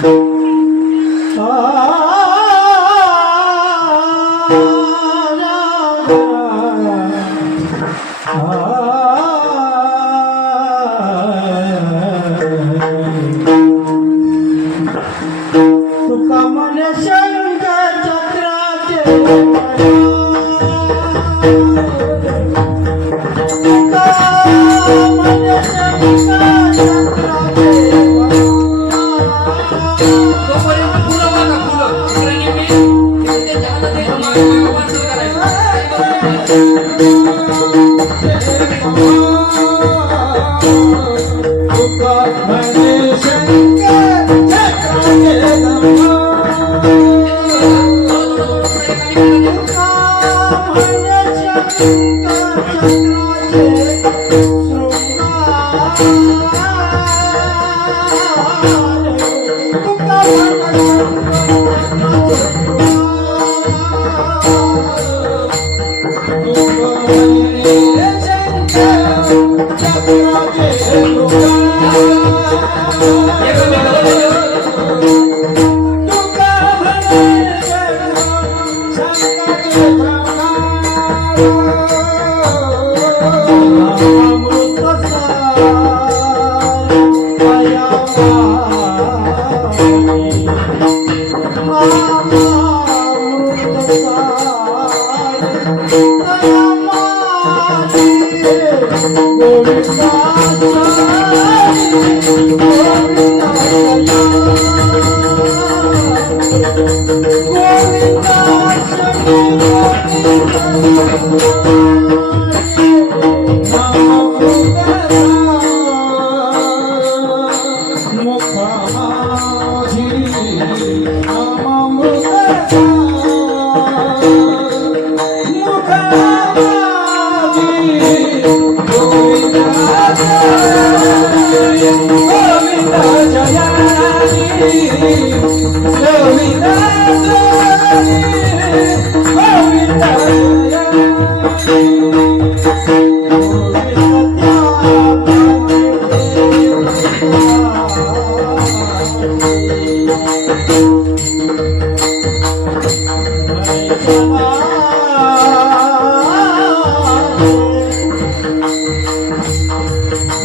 तुका मन Shankar चक्राचे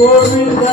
Govinda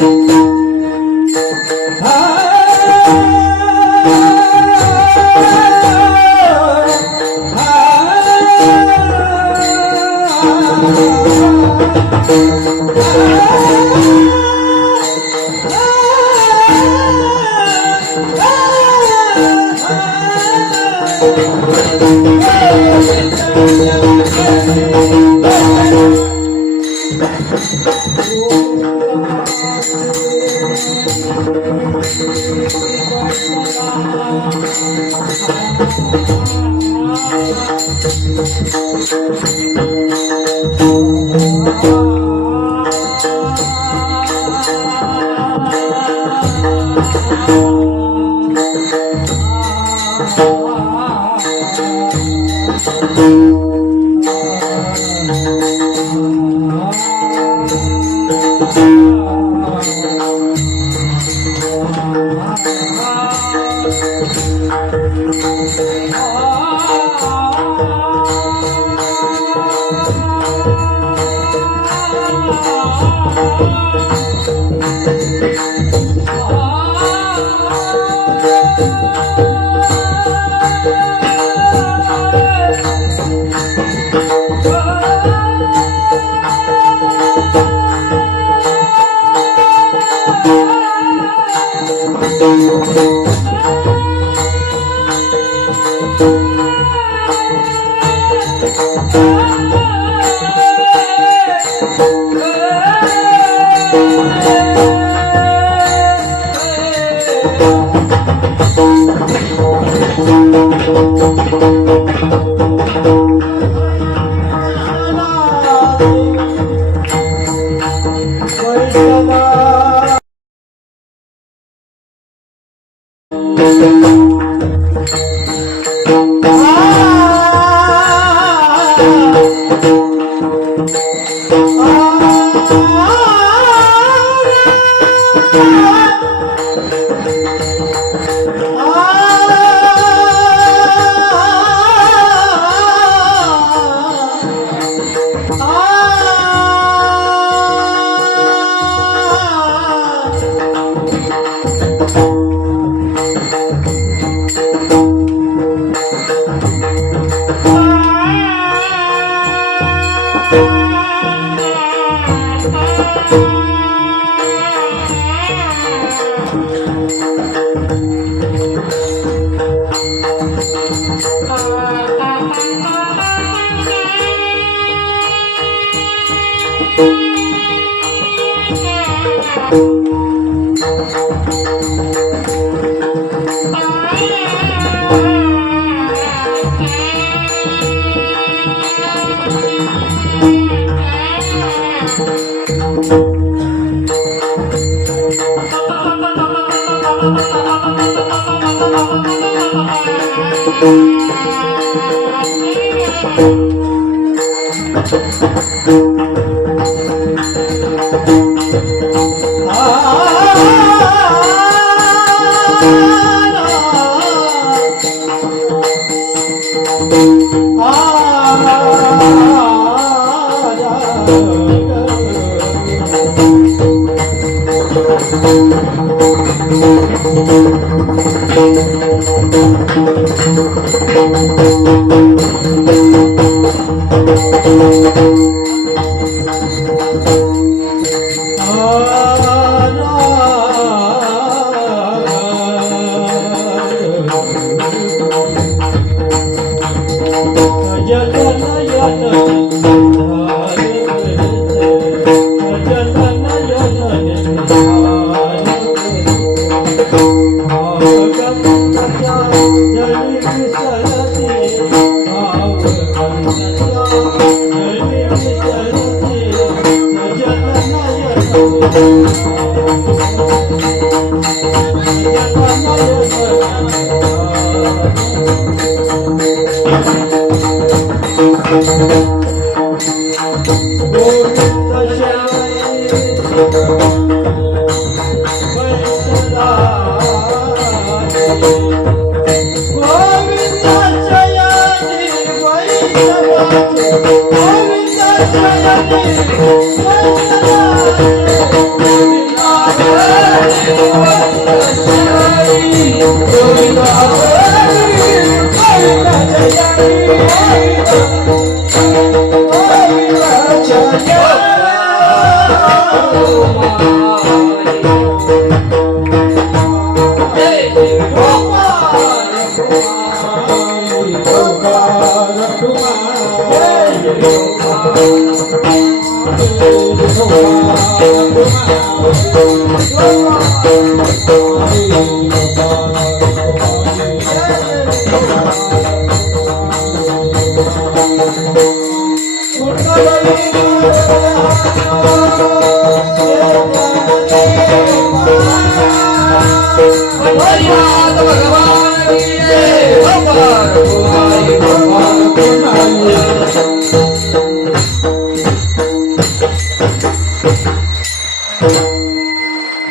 Govinda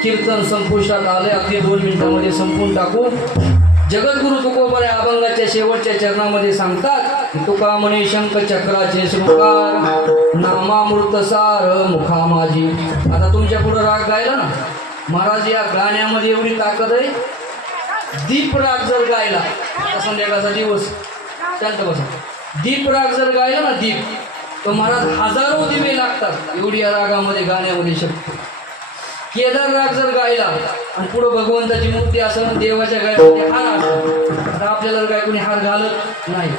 कीर्तन संपुष्टात आले. अगदी 2 मिनिटांमध्ये संपून टाकू. जगद्गुरु तुकोबा या अभंगाच्या शेवटच्या चरणामध्ये सांगतात की तुका म्हणे शंख चक्राचे शृंगार नामामृतसार मुखा माझी. आता तुमच्या पुढे राग गायला ना महाराज, या गाण्यामध्ये एवढी ताकद आहे. दीप राग जर गायला, आता संध्याकाळचा दिवस शांत बसा, दीप राग जर गायला ना दीप, तर महाराज हजारो दिवे लागतात. एवढी या रागामध्ये गाण्यामध्ये शक्ती. केदार राग जर गायला आणि पुढं भगवंताची मूर्ती असं देवाच्या गायमध्ये हार असतात. आता आपल्याला काय कोणी हार घालत नाही,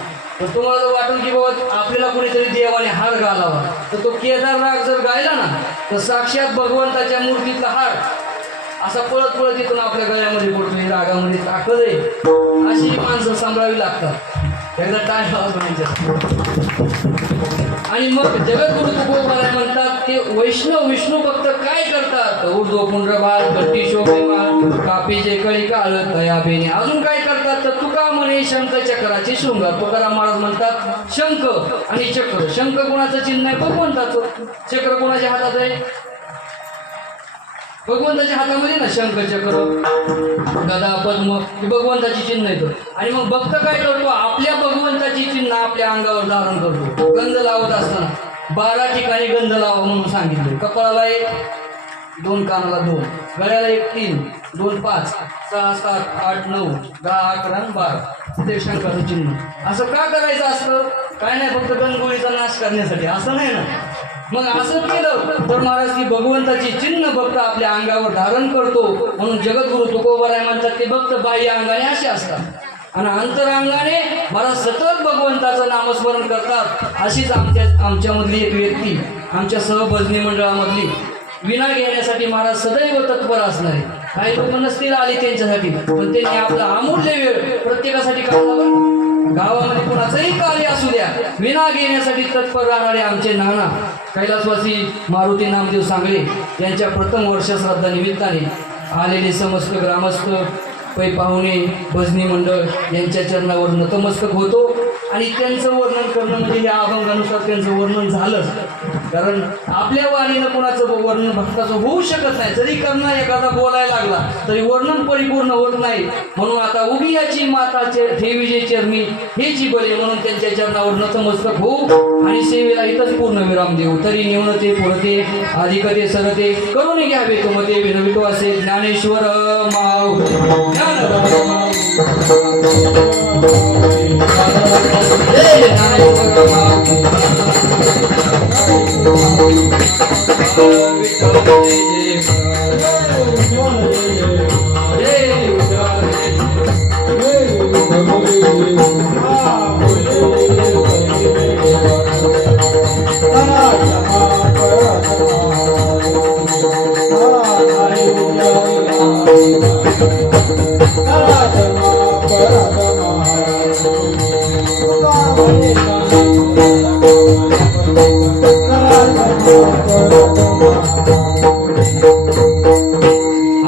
तर तुम्हाला जर वाटून की बाबा आपल्याला कोणीतरी देवाने हार घालावा, तर तो केदार राग जर गायला ना तर साक्षात भगवंताच्या मूर्तीतला हार असा पळत पळत येतो आपल्या गळ्यामध्ये पडतो. ही रागामध्ये ताकद आहे. अशी माणसं सांभाळावी लागतात. एकदा टाळ म्हणायचं. आणि मग जगद्गुरु तुकोबाराय म्हणतात ते वैष्णव विष्णू भक्त काय करतात. उर्ध्व पुंड्रभार गट्टी शोभेमाळ कापीचे कळी काळ तया बेने. अजून काय करतात तर तुका म्हणे शंख चक्राचे शृंगार. तुकाराम महाराज म्हणतात शंख आणि चक्र. शंख कोणाचं चिन्ह आहे भगवंताचं. चक्र कोणाच्या हातात आहे भगवंताच्या हातामध्ये ना. शंख चक्र गदा पद्म ही भगवंताची चिन्ह येतं. आणि मग भक्त काय करतो आपल्या भगवंताची चिन्ह आपल्या अंगावर धारण करतो. गंध लावत असताना 12 ठिकाणी गंध लावा म्हणून सांगितले. कपाळाला 1, 2 कानाला 2, गळ्याला 1, 3, 2, 5, 6, 7, 8, 9, 10, 11, 12 ते शंकराचं चिन्ह. असं का करायचं असतं काय नाही, फक्त गणगोळीचा नाश करण्यासाठी असं नाही ना. मग असं केलं तर महाराज ती भगवंताची चिन्ह भक्त आपल्या अंगावर धारण करतो. म्हणून जगद्गुरु तुकोबाराय म्हणतात ते भक्त बाह्य अंगाने असे असतात आणि अंतरांगाने महाराज सतत भगवंताचं नामस्मरण करतात. अशीच आमच्यामधली एक व्यक्ती आमच्या सहभजनी मंडळामधली विना घेण्यासाठी महाराज सदैव तत्पर असणारे. काही लोक नसतील आली त्यांच्यासाठी, पण त्यांनी आपला अमूल्य वेळ प्रत्येकासाठी काढला. गावामध्ये कोणाचंही कार्य असू द्या विना घेण्यासाठी तत्पर राहणारे आमचे नाना कैलासवासी मारुती नामदेव सांगले यांच्या प्रथम वर्ष श्राद्धा निमित्ताने आलेले समस्त ग्रामस्थ पै पाहुणे भजनी मंडळ यांच्या चरणावर नतमस्तक होतो. आणि त्यांचं वर्णन करणं म्हणजे या अभंगानुसार त्यांचं वर्णन झालंच. कारण आपल्या वाणीनं कोणाचं वर्णन भक्ताचं होऊ शकत नाही. जरी करणं एखादा बोलायला लागला तरी वर्णन परिपूर्ण होत नाही. म्हणून आता उभी याची माताचे ठेवीचे चरणी हेची बरे म्हणून त्यांच्या चरणावर नतमस्तक होऊ आणि सेवेला इथंच पूर्ण विराम देऊ. तरी न्यूनते पुरते अधिकते सरते करून घ्यावे तुमते विनवितो असे ज्ञानेश्वर माऊ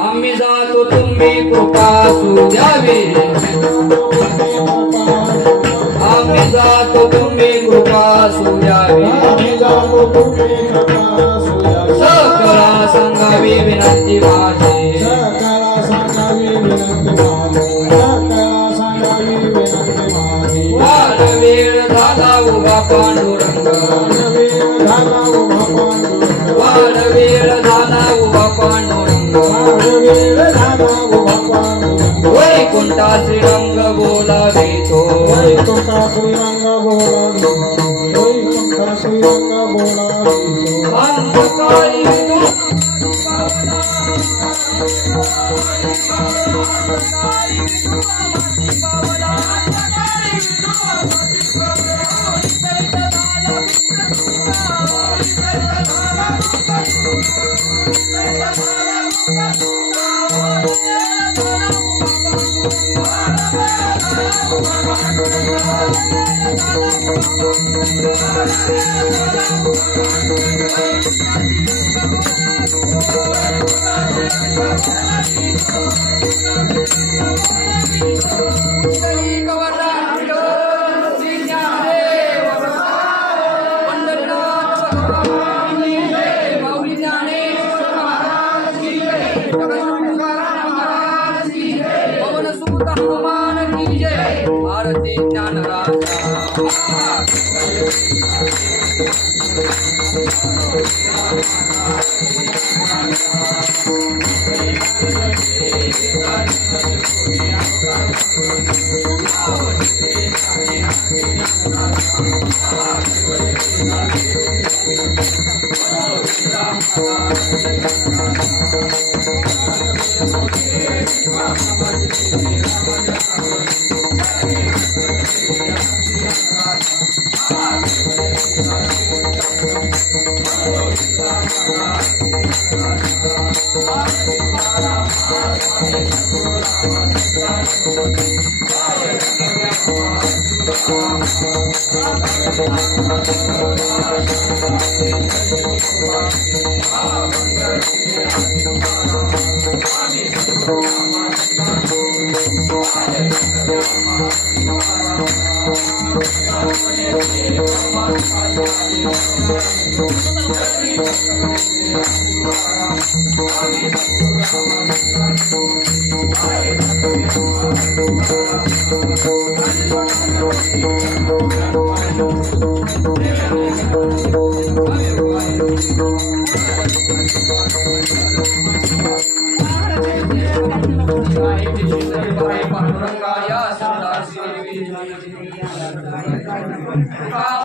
आम्ही जातो तुम्ही कृपा सुद्यावी. आम्ही जातो तुम्ही कृपा सुद्यावी. सकळा सांगावी विनंती माझी. वार वेळ झाला उभा पांडुरंग. वार वेळ झाला उभा पांडुरंग. वैकुंठासी रंग बोलावे तो. मासिका बोलावी अंधकारी विधू भारती ज्ञानराज